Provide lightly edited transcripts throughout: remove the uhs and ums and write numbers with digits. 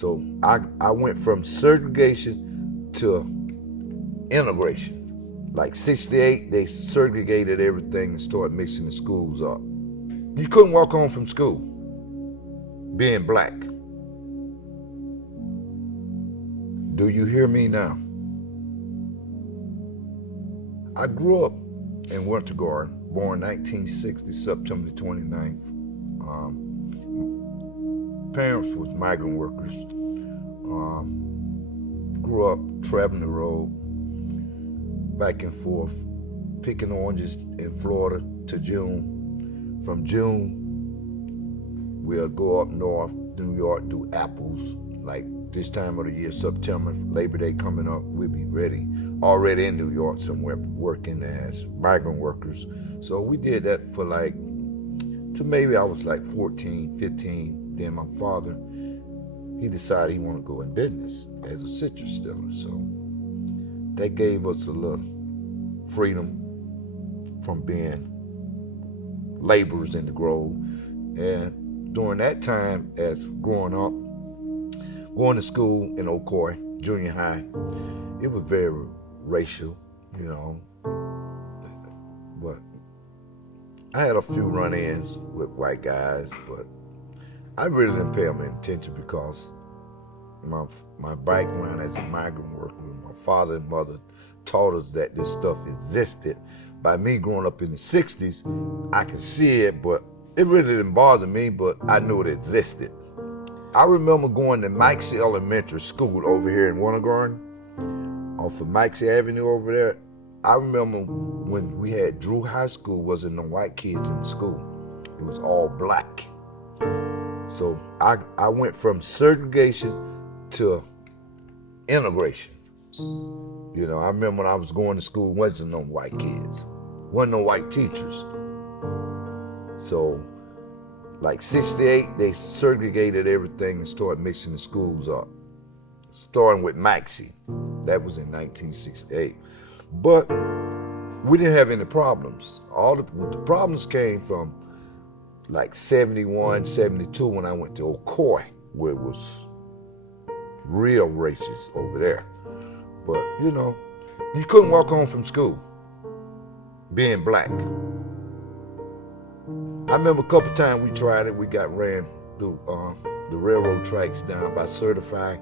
So I went from segregation to integration. Like 68, they segregated everything and started mixing the schools up. You couldn't walk home from school being black. Do you hear me now? I grew up in Winter Garden, born 1960, September 29th. Parents was migrant workers. Grew up traveling the road, back and forth, picking oranges in Florida to June. From June, we'll go up north, New York, do apples. Like this time of the year, September, Labor Day coming up, we'll be ready, already in New York somewhere, working as migrant workers. So we did that for like, to maybe I was like 14, 15. Then my father, he decided he wanted to go in business as a citrus dealer. So that gave us a little freedom from being laborers in the grove. And during that time, as growing up, going to school in Ocoee, junior high, it was very racial, you know. But I had a few run-ins with white guys, but I really didn't pay them any attention because my background as a migrant worker, my father and mother taught us that this stuff existed. By me growing up in the 60s, I could see it, but it really didn't bother me, but I knew it existed. I remember going to Mikesy Elementary School over here in Winter Garden, off of Mikesy Avenue over there. I remember when we had Drew High School, wasn't no white kids in the school. It was all black. So I went from segregation to integration. You know, I remember when I was going to school, wasn't no white kids, wasn't no white teachers. So like 68, they segregated everything and started mixing the schools up, starting with Maxie. That was in 1968. But we didn't have any problems. All the problems came from like 71, 72 when I went to Ocoee, where it was real racist over there. But you know, you couldn't walk home from school being black. I remember a couple times we tried it, we got ran through the railroad tracks down by Certified.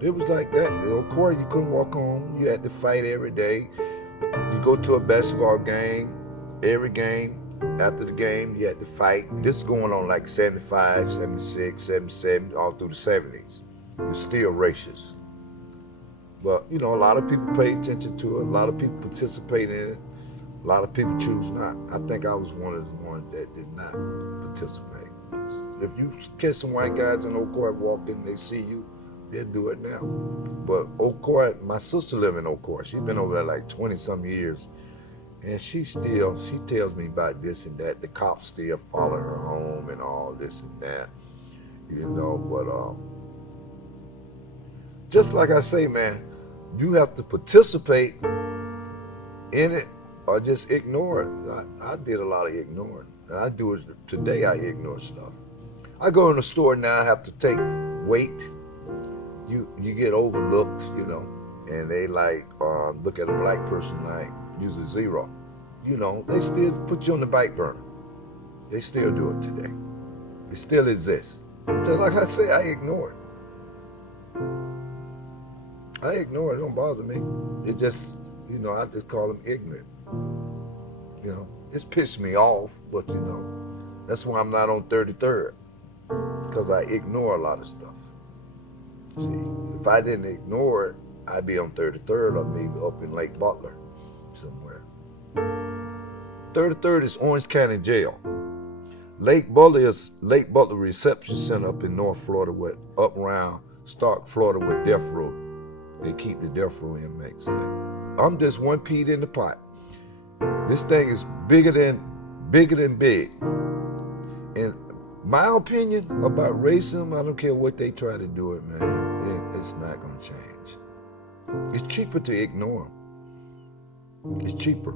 It was like that. Of course, you couldn't walk home. You had to fight every day. You go to a basketball game, every game, after the game, you had to fight. This is going on like 75, 76, 77, all through the 70s. You're still racist. But, you know, a lot of people pay attention to it. A lot of people participate in it. A lot of people choose not. I think I was one of the ones that did not participate. If you catch some white guys in Ocoee walking, they see you, they'll do it now. But Ocoee, my sister live in Ocoee. She's been over there like 20-some years. And she tells me about this and that. The cops still follow her home and all this and that, you know. But just like I say, man, you have to participate in it or just ignore it. I did a lot of ignoring. And I do it today, I ignore stuff. I go in the store now, I have to take weight. You get overlooked, you know, and they like look at a black person like use a zero. You know, they still put you on the back burner. They still do it today. It still exists. So like I say, I ignore it. I ignore it, it don't bother me. It just, you know, I just call them ignorant. You know, it's pissed me off, but you know, that's why I'm not on 33rd, because I ignore a lot of stuff. See, if I didn't ignore it, I'd be on 33rd or maybe up in Lake Butler somewhere. 33rd is Orange County Jail. Lake Butler is Lake Butler Reception Center up in North Florida, up around Stark, Florida, with death row. They keep the death row inmates there. I'm just one peat in the pot. This thing is bigger than big. And my opinion about racism, I don't care what they try to do it, man, it's not gonna change. It's cheaper to ignore them. It's cheaper.